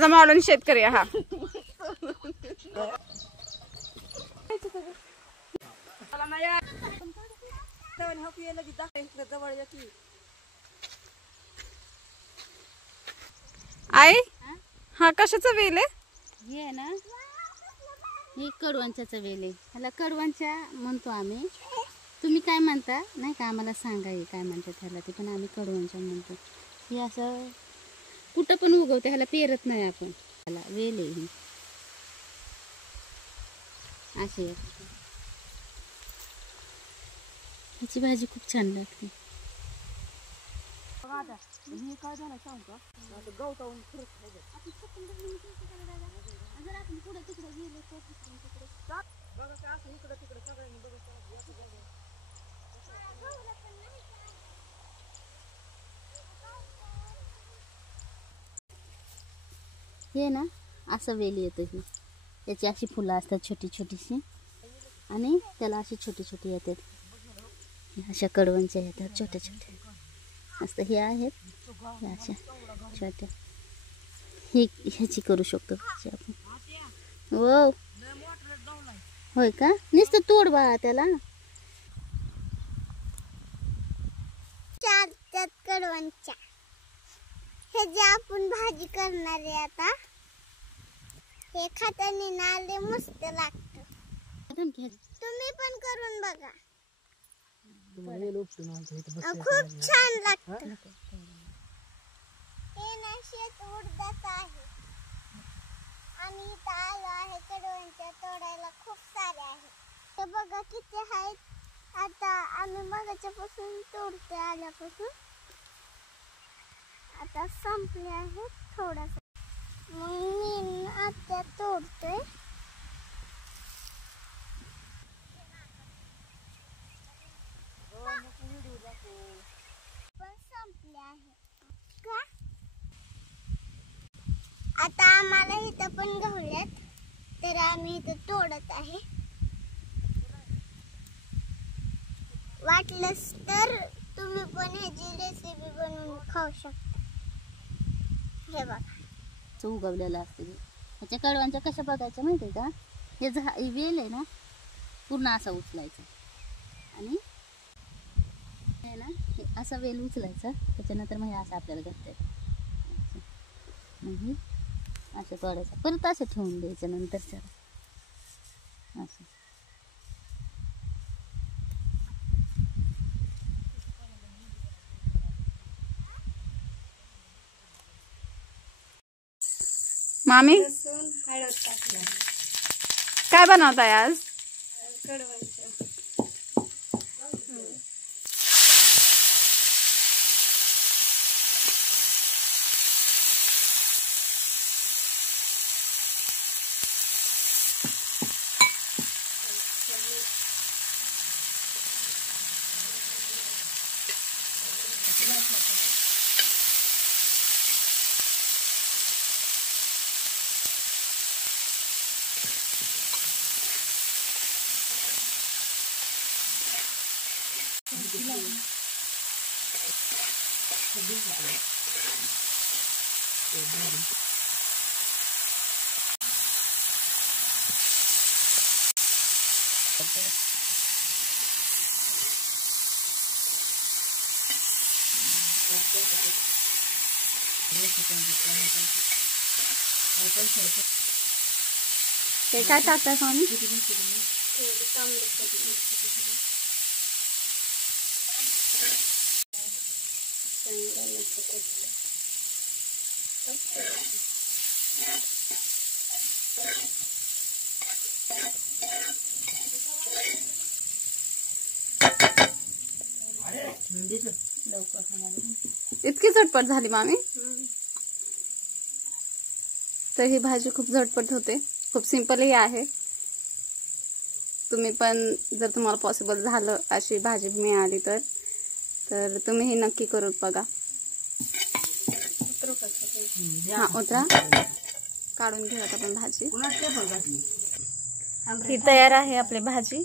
मावळून शेतकरी हा आई हा कशाचा वेल आहे? हे ना हे कडवांच्याचा वेल आहे. ह्याला कडवांच्या म्हणतो आम्ही. तुम्ही काय म्हणता नाही का आम्हाला सांगा हे काय म्हणतात ह्याला ते, पण आम्ही कडवांच्या म्हणतो. हे असं कुठं पण उगवते, ह्याला पेरत नाही आपण. ह्याला वेल आहे ही अशी. ह्याची भाजी खूप छान लागते. काय झालं सांग का गवतावून जर आपण पुढे तिकडे गेलो तर बघा असं इकडे तिकडे सगळ्यांनी हे ना असं वेल येतं. ही त्याची अशी फुलं असतात छोटी छोटीशी आणि त्याला अशी छोटी छोटी येतात. अशा कडवणच्या येतात छोट्या छोट्या मस्त. हे आहेत अशा छोट्या. ही ह्याची करू शकतो आपण. हो होय का? नुसतं तोड बाळा त्याला. चार कडवणच्या हे जे आपण भाजी करणार आहे आता, हे खाताना नाले मस्त लागतं. तुम्ही पण करून बघा, खूप छान लागतं. हे ना शेत उडदाचं आहे. आम्ही इथं आलो आहे कडवणच्या तोडायला. खूप सारे आहेत. ते बघा किती आहेत. आता आम्ही मगाच्या पासून तोडतोय आल्यापासून. आता संपले आहेत थोडासा. मग मी आता तोडतोय. पण संपले आहेत का? आता आम्हाला इथं पण गवल्यात, तर आम्ही इथं तोडत आहे. वाटलंच तर तुम्ही पण ह्याची रेसिपी बनवून खाऊ शकता. हे बघा उगवलेलं असते. ह्याच्या कडवांच्या कशा बघायच्या माहिती आहे का? हे वेल आहे ना पूर्ण असा उचलायचा आणि हे ना हे असा वेल उचलायचा. त्याच्यानंतर मग हे असं आपल्याला घट्ट मग असं तोडायचं, परत असं ठेवून द्यायचं. नंतर असं मामी काय बनवताय आज? कडवणच्या. ते काय टाकताय स्वामी? इतकी झटपट झाली मामी. तर ही भाजी खूप झटपट होते, खूप सिंपलही आहे. तुम्ही पण जर तुम्हाला पॉसिबल झालं अशी भाजी मिळाली तर तुम्ही ही नक्की करून बघा. हा उतरा, काढून घेऊयात आपण भाजी. ही तयार आहे आपली भाजी.